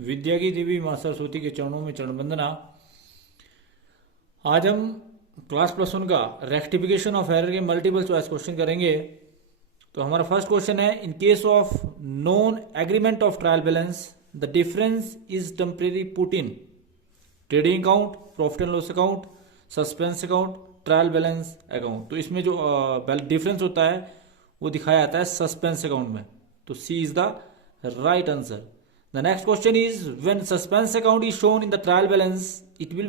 विद्या की देवी माँ सरस्वती के चरणों में चरण वंदना। आज हम क्लास +1 का रेक्टिफिकेशन ऑफ एरर के मल्टीपल चॉइस क्वेश्चन करेंगे। तो हमारा फर्स्ट क्वेश्चन है, in case of non agreement of trial balance the difference is temporary put in trading account, profit and loss account, suspense account, trial balance account. तो इसमें जो difference होता है वो दिखाया जाता है सस्पेंस अकाउंट में। तो C is the right answer. The next question is, when suspense account is shown in the trial balance, it will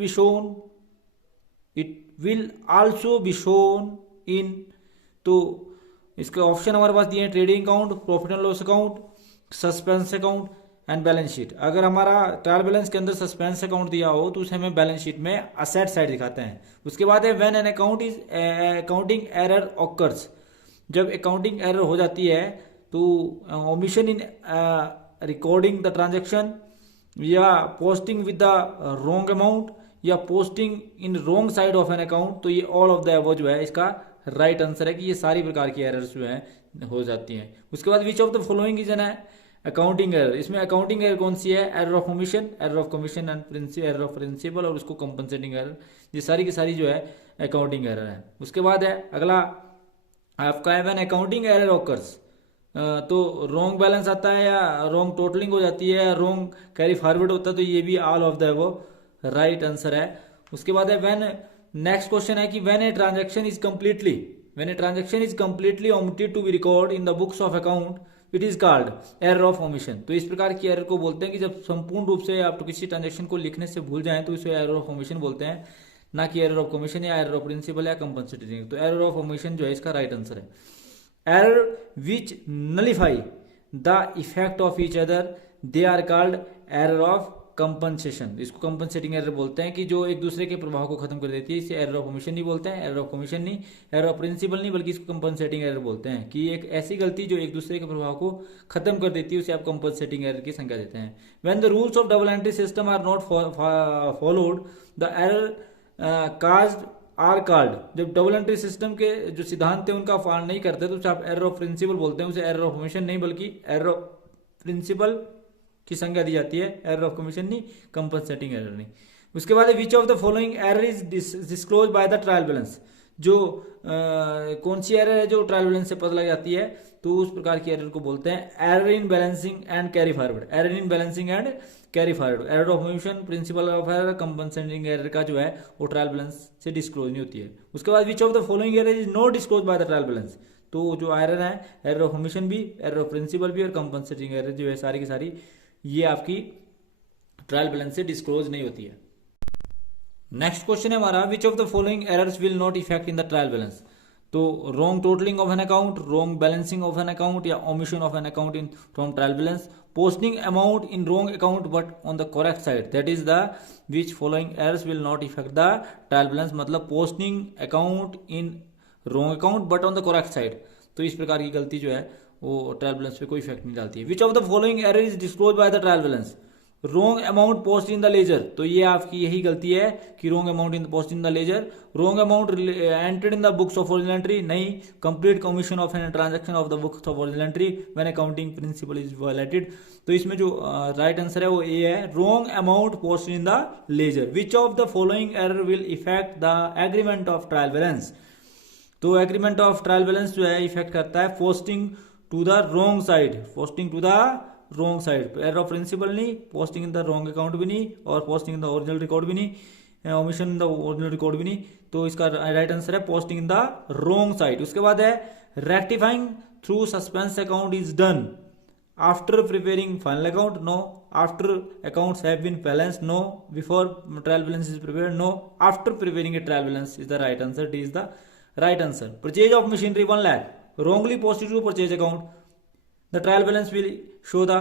also be shown in, तो इसका ऑप्शन हमारे पास दिए हैं trading account, profit and loss account, suspense account and balance sheet. अगर हमारा trial balance के अंदर suspense account दिया हो तो उसे हमें बैलेंस शीट में असेट साइड दिखाते हैं। उसके बाद है when an account is accounting error occurs, जब अकाउंटिंग एरर हो जाती है तो omission in recording the transaction या posting with the wrong amount या posting in wrong side of an account, तो ये ऑल ऑफ द अबव जो है इसका राइट आंसर है कि ये सारी प्रकार की एरर्स जो है हो जाती हैं। उसके बाद which of the following is an accounting error. इसमें अकाउंटिंग एरर कौन सी है? Error of omission, error of commission and error of principle और उसको कंपनसेटिंग एरर। ये सारी की सारी जो है अकाउंटिंग एरर है। उसके बाद है अगला आपका है व्हेन अकाउंटिंग एरर ऑकर्स, तो रॉन्ग बैलेंस आता है या रॉन्ग टोटलिंग हो जाती है या रॉन्ग कैरी फॉरवर्ड होता है, तो ये भी ऑल ऑफ द वो राइट आंसर है। उसके बाद है व्हेन, नेक्स्ट क्वेश्चन है कि when a transaction is completely omitted to be record in the books of account it is called error of omission. तो इस प्रकार की एरर को बोलते हैं कि जब संपूर्ण रूप से आप तो किसी ट्रांजैक्शन को लिखने से भूल जाएं तो इसे एरर ऑफ ओमिशन बोलते हैं, ना कि एरर ऑफ कमीशन या एरर ऑफ प्रिंसिपल या कंपनसेटिंग। तो एरर ऑफ ओमिशन जो है इसका राइट आंसर है। Error which nullify the effect of each other they are called error of compensation. इसको कंपनसेटिंग एरर बोलते हैं कि जो एक दूसरे के प्रभाव को खत्म कर देती है। इसे एरर ऑफ ओमिशन नहीं बोलते हैं, एरर ऑफ कमीशन नहीं, एरर ऑफ प्रिंसिपल नहीं, बल्कि इसको कंपनसेटिंग एरर बोलते हैं कि एक ऐसी गलती जो एक दूसरे के प्रभाव को खत्म कर देती है उसे आप कंपनसेटिंग एरर की संज्ञा देते हैं। When the rules of double entry system are not followed the error caused are called. जब डबल एंट्री सिस्टम के जो सिद्धांत है उनका पालन नहीं करते तो उसे आप एरर ऑफ प्रिंसिपल बोलते हैं। उसे एरर ऑफ कमीशन नहीं बल्कि एरर ऑफ प्रिंसिपल की संज्ञा दी जाती है, एरर ऑफ कमीशन नहीं, कंपनसेटिंग एरर नहीं। उसके बाद which of the following error is disclose by the trial balance. जो कौन सी एरर है जो ट्रायल बैलेंस से पता लग जाती है, तो उस प्रकार की एरर को बोलते हैं error in balancing and carry forward. Error in balancing and carry forward, error of omission, principle of error, compensating error का जो है वो ट्रायल बैलेंस से डिस्क्लोज नहीं होती है। उसके बाद which of the following error is not disclose by the trial balance. तो जो एरर है, एरर ऑफ ओमिशन भी, एरर ऑफ प्रिंसिपल भी और कंपनसेटिंग एरर जो है सारी की सारी ये आपकी ट्रायल बैलेंस से डिस्क्लोज नहीं होती है। नेक्स्ट क्वेश्चन है हमारा, which of the following errors will not effect in the trial balance. तो wrong totaling of an account, wrong balancing of an account या omission of an account in from trial balance, posting amount in wrong account but on the correct side, that is the which following errors will not affect the trial balance। मतलब posting account in wrong account but on the correct side, तो इस प्रकार की गलती जो है वो trial balance पे कोई इफेक्ट नहीं डालती है। Which of the following error is disclose by the trial balance, wrong amount post in the ledger. तो ये आपकी यही गलती है कि wrong amount in post in the ledger, wrong amount entered in the books of original entry, नहीं, complete commission of an transaction of the books of original entry when accounting principle is violated. तो इसमें जो right answer है वो A है, wrong amount post in the ledger. Which of the following error will effect the agreement of trial balance. तो agreement of trial balance जो है effect करता है posting to the wrong side, posting to the wrong side. Error of principle नहीं, posting in the wrong account भी नहीं और posting in the original record भी नहीं, omission in the original record भी नहीं। तो इसका राइट आंसर है posting in the wrong side. उसके बाद है rectifying through suspense account is done after preparing final account, no, after accounts have been balanced, no, before trial balance is prepared, no, after preparing a trial balance is the right answer. D is the right answer. Purchase of machinery 1 lakh wrongly posted to purchase account, the trial balance will show the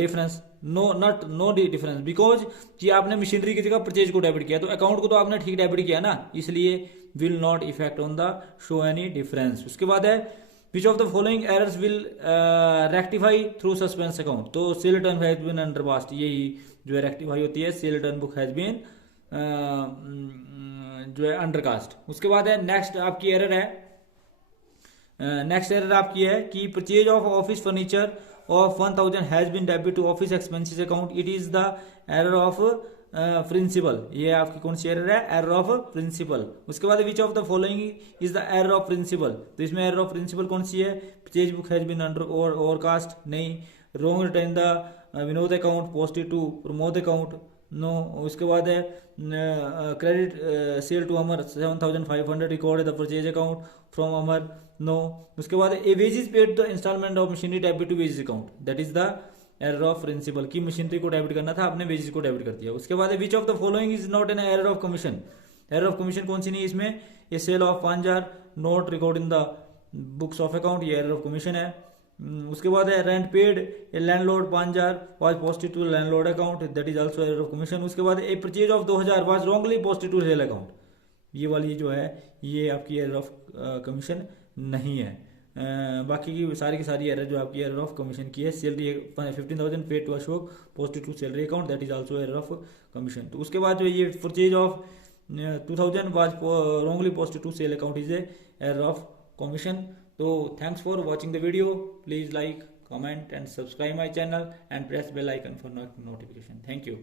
difference, no difference because कि आपने machinery की जगह purchase को debit किया तो account को तो आपने ठीक डेबिट किया ना, इसलिए will not effect on the show any difference। उसके बाद है which of the following errors will rectify through suspense account। तो sale return has been under past, यही जो है रेक्टिफाई होती है, sale return book has been जो है अंडरकास्ट। उसके बाद है नेक्स्ट आपकी एरर है, नेक्स्ट एरर आपकी है कि purchase of office furniture of 1000 has been debited to office expenses account, it is the error of principle. ये आपकी कौन सी एरर है? Error of principle. उसके बाद which of the following is the error of principle, तो इसमें error of principle कौन सी है? Purchase book has been under overcast, नहीं। Wrong return the Vinod account, posted to Pramod account, no. उसके बाद है credit sale to Amar 7500 record the purchase account from Amar, no. उसके बाद a wages paid the instalment of machinery debit to wages account, that is the error of principle की machinery को debit करना था, आपने वेजेस को डेबिट कर दिया। उसके बाद which of the following is not an error of commission, error of commission कौन सी नहीं इसमें? ये sale of 5000 not record in the books of account, ये एरर ऑफ कमीशन है। उसके बाद है rent paid a landlord 5000 was posted to landlord account, that is also error of commission. उसके बाद a purchase of 2000 was wrongly posted to sale account, ये वाली जो है ये आपकी एरर ऑफ कमीशन नहीं है। बाकी की सारी एरर जो आपकी एरर ऑफ कमीशन की है। Salary 15,000 paid to Ashok posted to salary account, that is also error of commission. तो उसके बाद जो ये purchase of 2000 was wrongly posted to sale account is a error of commission. So thanks for watching the video. Please like, comment and subscribe my channel and press bell icon for notification. Thank you.